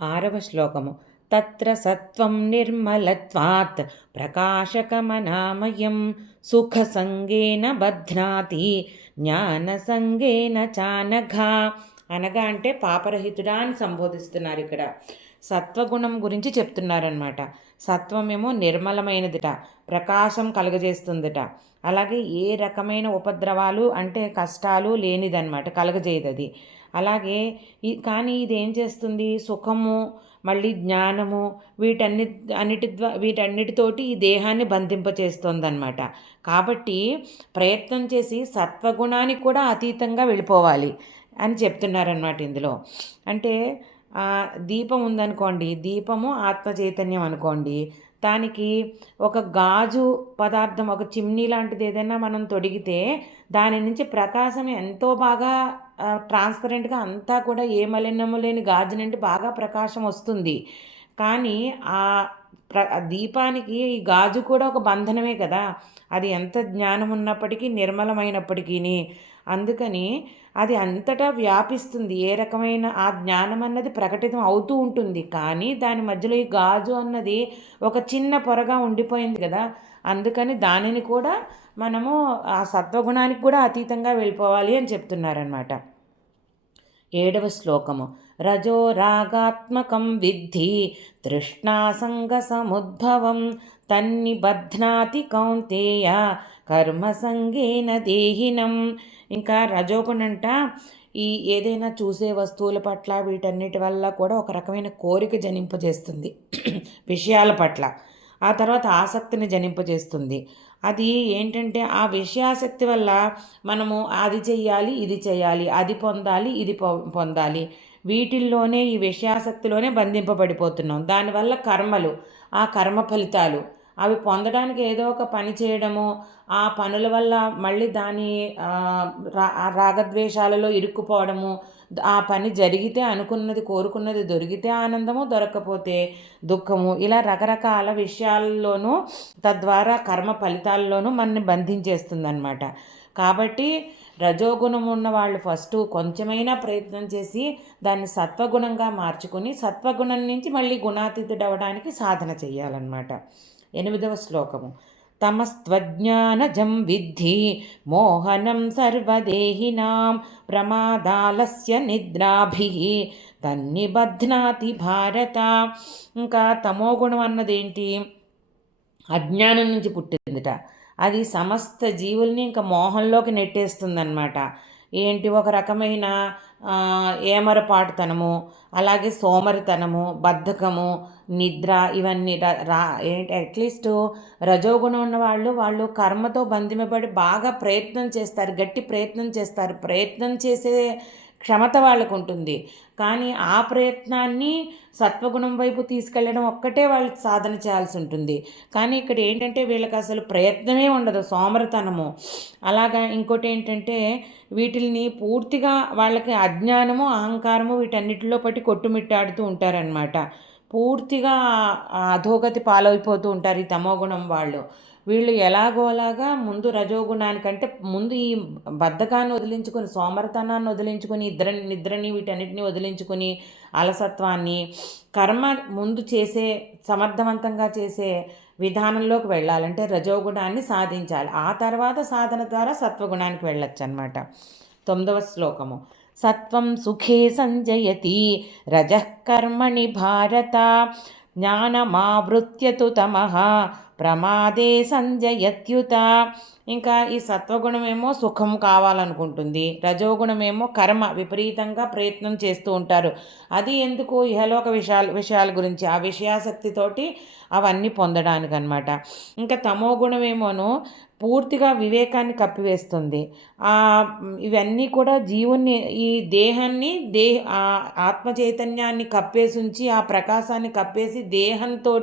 ఆరవ శ్లోకము. తత్ర సత్వం నిర్మలత్వాత్ ప్రకాశకమనామయం. సుఖసంగేన బధ్నాతి జ్ఞానసంగేన చానఘా. అనగా అంటే పాపరహితుడా అని సంబోధిస్తున్నారు ఇక్కడ. సత్వగుణం గురించి చెప్తున్నారనమాట సత్వమేమో నిర్మలమైనదిట ప్రకాశం కలుగజేస్తుందిట. అలాగే ఏ రకమైన ఉపద్రవాలు అంటే కష్టాలు లేనిదనమాట కలుగజేయదు అది అలాగే ఈ కానీ ఇది ఏం చేస్తుంది? సుఖము మళ్ళీ జ్ఞానము వీటన్ని అన్నిటి వీటన్నిటితోటి ఈ దేహాన్ని బంధింపచేస్తుంది అనమాట కాబట్టి ప్రయత్నం చేసి సత్వగుణానికి కూడా అతీతంగా వెళ్ళిపోవాలి అని చెప్తున్నారనమాట ఇందులో. అంటే దీపం ఉందనుకోండి దీపము ఆత్మ చైతన్యం అనుకోండి దానికి ఒక గాజు పదార్థం ఒక చిమ్నీ లాంటిది ఏదైనా మనం తొడిగితే దాని నుంచి ప్రకాశం ఎంతో బాగా ట్రాన్స్పరెంట్గా అంతా కూడా ఏ మలినము లేని గాజు నుండి బాగా ప్రకాశం వస్తుంది. కానీ ఆ ప్ర దీపానికి ఈ గాజు కూడా ఒక బంధనమే కదా. అది ఎంత జ్ఞానం ఉన్నప్పటికీ నిర్మలమైనప్పటికీ అందుకని అది అంతటా వ్యాపిస్తుంది. ఏ రకమైన ఆ జ్ఞానం అన్నది ప్రకటితం అవుతూ ఉంటుంది. కానీ దాని మధ్యలో ఈ గాజు అన్నది ఒక చిన్న పొరగా ఉండిపోయింది కదా. అందుకని దానిని కూడా మనము ఆ సత్వగుణానికి కూడా అతీతంగా వెళ్ళిపోవాలి అని చెప్తున్నారనమాట ఏడవ శ్లోకము. రజో రాగాత్మకం విద్ధి తృష్ణాసంగ సముద్భవం తన్ని బధ్నాతి కౌంతేయ కర్మసంగేన దేహినం. ఇంకా రజోగుణంట ఈ ఏదైనా చూసే వస్తువుల పట్ల వీటన్నిటి వల్ల కూడా ఒక రకమైన కోరిక జనింపజేస్తుంది. విషయాల పట్ల. ఆ తర్వాత ఆసక్తిని జనింపజేస్తుంది. అది ఏంటంటే ఆ విషయాసక్తి వల్ల మనము అది చెయ్యాలి ఇది చేయాలి అది పొందాలి ఇది పొందాలి. వీటిల్లోనే ఈ విషయాసక్తిలోనే బంధింపబడిపోతున్నాం. దానివల్ల కర్మలు ఆ కర్మ ఫలితాలు. అవి పొందడానికి ఏదో ఒక పని చేయడము ఆ పనుల వల్ల మళ్ళీ దాని రాగద్వేషాలలో ఇరుక్కుపోవడము ఆ పని జరిగితే అనుకున్నది కోరుకున్నది దొరికితే ఆనందము దొరకకపోతే దుఃఖము ఇలా రకరకాల విషయాల్లోనూ తద్వారా కర్మ ఫలితాల్లోనూ మనని బంధించేస్తుందన్నమాట. కాబట్టి రజోగుణం ఉన్న వాళ్ళు ఫస్ట్ కొంచెమైనా ప్రయత్నం చేసి దాన్ని సత్వగుణంగా మార్చుకుని సత్వగుణం నుంచి మళ్ళీ గుణాతీతుడవడానికి సాధన చేయాలన్నమాట ఎనిమిదవ శ్లోకము. తమస్త్వజ్ఞానజం విద్ధి మోహనం సర్వదేహినాం ప్రమాదాలస్య నిద్రాభి తన్నిబధ్నాతి భారత. ఇంకా తమోగుణం అన్నదేంటి? అజ్ఞానం నుంచి పుట్టిందిట. అది సమస్త జీవుల్ని ఇంకా మోహంలోకి నెట్టేస్తుందన్నమాట. ఏంటి ఒక రకమైన ఏమరపాటుతనము అలాగే సోమరితనము బద్ధకము నిద్ర ఇవన్నీ రా ఏంటి అట్లీస్ట్ రజోగుణం ఉన్న వాళ్ళు వాళ్ళు కర్మతో బంధిమబడి బాగా ప్రయత్నం చేస్తారు గట్టి ప్రయత్నం చేస్తారు. ప్రయత్నం చేసే క్షమత వాళ్ళకు ఉంటుంది కానీ ఆ ప్రయత్నాన్ని సత్వగుణం వైపు తీసుకెళ్ళడం ఒక్కటే వాళ్ళు సాధన చేయాల్సి ఉంటుంది కానీ ఇక్కడ ఏంటంటే వీళ్ళకి అసలు ప్రయత్నమే ఉండదు సోమరతనము. అలాగా ఇంకోటి ఏంటంటే వీటిని పూర్తిగా వాళ్ళకి అజ్ఞానము అహంకారము వీటన్నిటిలో పట్టి కొట్టుమిట్టాడుతూ ఉంటారనమాట పూర్తిగా అధోగతి పాలైపోతూ ఉంటారు ఈ తమోగుణం వాళ్ళు. వీళ్ళు ఎలాగోలాగా ముందు రజోగుణానికంటే ముందు ఈ బద్ధకాన్ని వదిలించుకొని సోమరతనాన్ని వదిలించుకొని నిద్ర నిద్రని వీటన్నిటిని వదిలించుకొని అలసత్వాన్ని కర్మ ముందు చేసే సమర్థవంతంగా చేసే విధానంలోకి వెళ్ళాలంటే రజోగుణాన్ని సాధించాలి. ఆ తర్వాత సాధన ద్వారా సత్వగుణానికి వెళ్ళొచ్చు అనమాట తొమ్మిదవ శ్లోకము. सत्त्वं सुखे सञ्जयति। रजः कर्मणि भारत। ज्ञानमावृत्य तु तमः। ప్రమాదే సంజయత్యుత. ఇంకా ఈ సత్వగుణమేమో సుఖం కావాలనుకుంటుంది. రజోగుణమేమో కర్మ విపరీతంగా ప్రయత్నం చేస్తూ ఉంటారు. అది ఎందుకు? ఇహలోక విషయాల విషయాల గురించి ఆ విషయాసక్తితోటి అవన్నీ పొందడానికి అనమాట ఇంకా తమో గుణమేమోను పూర్తిగా వివేకాన్ని కప్పివేస్తుంది. ఇవన్నీ కూడా జీవుని ఈ దేహాన్ని దే ఆత్మ చైతన్యాన్ని కప్పేసి ఉంచి ఆ ప్రకాశాన్ని కప్పేసి దేహంతో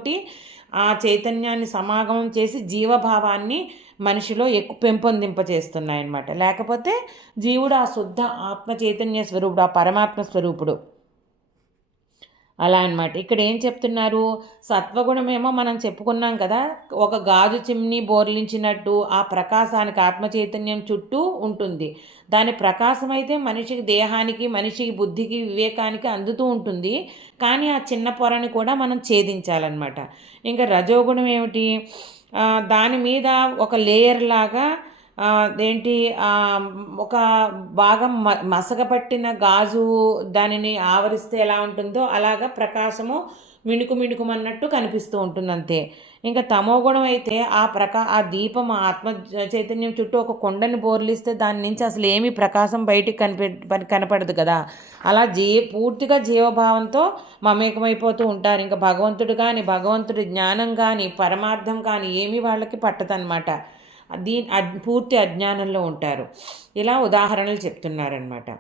ఆ చైతన్యాన్ని సమాగమం చేసి జీవభావాన్ని మనిషిలో ఎక్కువ పెంపొందింపచేస్తున్నాయన్నమాట. లేకపోతే జీవుడు ఆ శుద్ధ ఆత్మ చైతన్య స్వరూపుడు ఆ పరమాత్మ స్వరూపుడు అలా అనమాట ఇక్కడ ఏం చెప్తున్నారు? సత్వగుణమేమో మనం చెప్పుకున్నాం కదా ఒక గాజు చిమ్ని బోర్లించినట్టు ఆ ప్రకాశానికి ఆత్మ చైతన్యం చుట్టూ ఉంటుంది. దాని ప్రకాశం అయితే మనిషికి దేహానికి మనిషికి బుద్ధికి వివేకానికి అందుతూ ఉంటుంది. కానీ ఆ చిన్న పొరని కూడా మనం ఛేదించాలన్నమాట. ఇంకా రజోగుణం ఏమిటి? దాని మీద ఒక లేయర్ లాగా ఏంటి ఒక భాగం మ మసకపట్టిన గాజు దానిని ఆవరిస్తే ఎలా ఉంటుందో అలాగా ప్రకాశము మిణుకు మిణుకుమన్నట్టు కనిపిస్తూ ఉంటుంది అంతే ఇంకా తమో గుణం అయితే ఆ ప్రకా ఆ దీపం ఆత్మ చైతన్యం చుట్టూ ఒక కొండని బోర్లిస్తే దాని నుంచి అసలు ఏమీ ప్రకాశం బయటికి కనిపె కనపడదు కదా. అలా జీ పూర్తిగా జీవభావంతో మమేకమైపోతూ ఉంటారు. ఇంకా భగవంతుడు కానీ భగవంతుడి జ్ఞానం కానీ పరమార్థం కానీ ఏమీ వాళ్ళకి పట్టదనమాట దీని పూర్తి అజ్ఞానంలో ఉంటారు. ఇలా ఉదాహరణలు చెప్తున్నారనమాట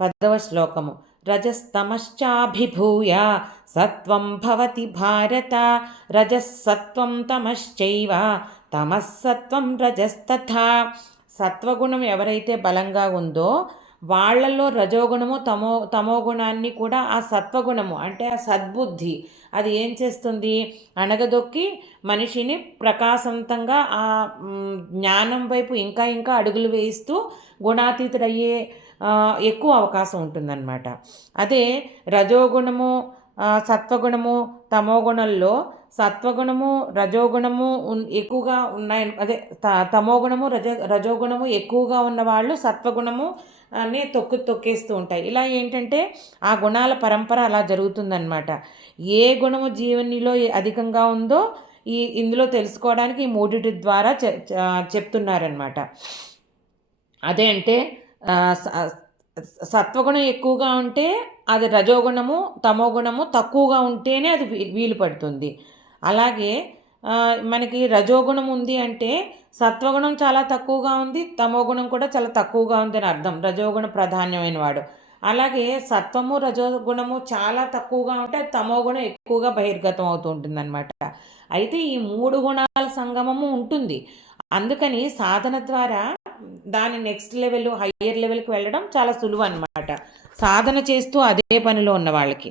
పదవ శ్లోకము. రజస్తమశ్చాభిభూయ సత్వం భవతి భారత. రజస్సత్వం తమశ్చైవ. తమస్సత్వం రజస్తథ. సత్వగుణం ఎవరైతే బలంగా ఉందో వాళ్ళల్లో రజోగుణము తమో తమో గుణాన్ని కూడా ఆ సత్వగుణము అంటే ఆ సద్బుద్ధి అది ఏం చేస్తుంది? అణగదొక్కి మనిషిని ప్రకాశవంతంగా ఆ జ్ఞానం వైపు ఇంకా ఇంకా అడుగులు వేయిస్తూ గుణాతీతుడయ్యే ఎక్కువ అవకాశం ఉంటుందన్నమాట. అదే రజోగుణము సత్వగుణము తమోగుణంలో సత్వగుణము రజోగుణము ఎక్కువగా ఉన్నాయి అదే తమోగుణము రజ రజోగుణము ఎక్కువగా ఉన్న వాళ్ళు సత్వగుణము అని తొక్కు తొక్కేస్తూ ఉంటాయి. ఇలా ఏంటంటే ఆ గుణాల పరంపర అలా జరుగుతుందన్నమాట. ఏ గుణము జీవనిలో అధికంగా ఉందో ఈ ఇందులో తెలుసుకోవడానికి ఈ మూడిటి ద్వారా చెప్తున్నారనమాట అదే అంటే సత్వగుణం ఎక్కువగా ఉంటే అది రజోగుణము తమోగుణము తక్కువగా ఉంటేనే అది వీలు పడుతుంది అలాగే మనకి రజోగుణం ఉంది అంటే సత్వగుణం చాలా తక్కువగా ఉంది తమోగుణం కూడా చాలా తక్కువగా ఉంది అని అర్థం. రజోగుణ ప్రాధాన్యమైన వాడు. అలాగే సత్వము రజోగుణము చాలా తక్కువగా ఉంటే తమోగుణం ఎక్కువగా బహిర్గతం అవుతూ ఉంటుంది అనమాట అయితే ఈ మూడు గుణాల సంగమము ఉంటుంది. అందుకని సాధన ద్వారా దాని నెక్స్ట్ లెవెల్ హయ్యర్ లెవెల్కి వెళ్ళడం చాలా సులువు అనమాట సాధన చేస్తూ అదే పనిలో ఉన్న వాళ్ళకి.